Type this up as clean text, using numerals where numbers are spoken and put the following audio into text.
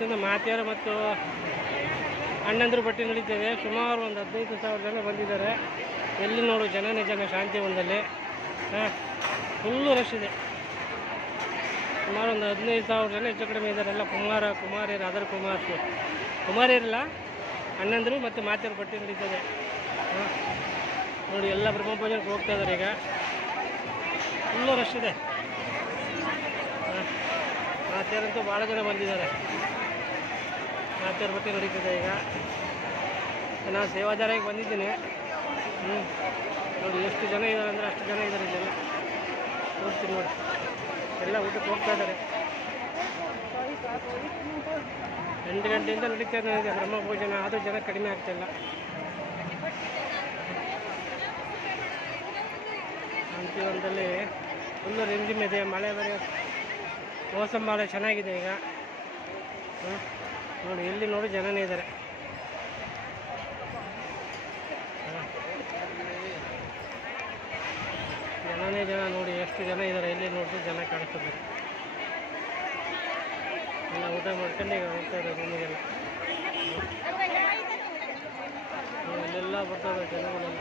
ಇವತ್ತಿಂದ ಮಾತೆಯರು ಮತ್ತು ಅಣ್ಣಂದ್ರು ಬಟ್ಟೆ ನಡೀತದೆ. ಸುಮಾರು ಒಂದು 15,000 ಜನ ಬಂದಿದ್ದಾರೆ. ಎಲ್ಲಿ ನೋಡು ಜನನೇ ಜನ ಶಾಂತಿವನದಲ್ಲಿ. ಫುಲ್ಲು ರಶ್ ಇದೆ. ಸುಮಾರು ಒಂದು 15,000 ಜನ ಹೆಚ್ಚು ಕಡಿಮೆ ಇದ್ದಾರೆ. ಎಲ್ಲ ಕುಮಾರಿಯರು ಅದರ್ ಕುಮಾರಿಯರಲ್ಲ ಅಣ್ಣಂದರು ಮತ್ತು ಮಾತೆಯರು ಬಟ್ಟೆ ನಡೀತದೆ. ನೋಡಿ ಎಲ್ಲ ಬ್ರಹ್ಮಪೂಜೆಗೆ ಹೋಗ್ತಾ ಇದ್ದಾರೆ. ಈಗ ಫುಲ್ಲು ರಶ್ ಇದೆ. ಮಾತೆಯರಂತೂ ಭಾಳ ಜನ ಬಂದಿದ್ದಾರೆ. ಮಾತೆಯರ ಬಟ್ಟೆ ನಡೀತದೆ. ಈಗ ನಾನು ಸೇವಾಧಾರಕ್ಕೆ ಬಂದಿದ್ದೀನಿ. ನೋಡಿ ಎಷ್ಟು ಜನ ಇದ್ದಾರೆ ಅಂದರೆ ಅಷ್ಟು ಜನ ಇದ್ದಾರೆ. ಇಲ್ಲೆಲ್ಲ ತೋರಿಸ್ತೀನಿ ನೋಡಿ. ಎಲ್ಲ ಊಟಕ್ಕೆ ಹೋಗ್ತಾ ಇದ್ದಾರೆ. 8 ಗಂಟೆಯಿಂದ ನಡೀತಾ ಇದೆ ಬ್ರಹ್ಮಪೂಜನ. ಆದರೂ ಜನ ಕಡಿಮೆ ಆಗ್ತಾಯಿಲ್ಲ. ಶಾಂತಿವನದಲ್ಲಿ ಫುಲ್ಲು ರಿಮ್ಜಿಮ್ ಇದೆ. ಮಳೆ ಬರೀ ಮೋಸಮ್ ಭಾಳ ಚೆನ್ನಾಗಿದೆ. ಈಗ ನೋಡಿ ಎಲ್ಲಿ ನೋಡಿ ಜನನೇ ಇದ್ದಾರೆ. ಜನನೇ ಜನ. ನೋಡಿ ಎಷ್ಟು ಜನ ಇದ್ದಾರೆ. ಎಲ್ಲಿ ನೋಡಿದ್ರು ಜನ ಕಾಣಿಸ್ತಿದ್ದಾರೆ. ಎಲ್ಲ ಊಟ ಮಾಡ್ಕೊಂಡು ಈಗ ಹೋಗ್ತಾ ಇದ್ದಾರೆ ರೂಮಿಗೆಲ್ಲ. ಇಲ್ಲೆಲ್ಲ ಬರ್ತಾ ಇದ್ದಾರೆ ಜನಗಳೆಲ್ಲ.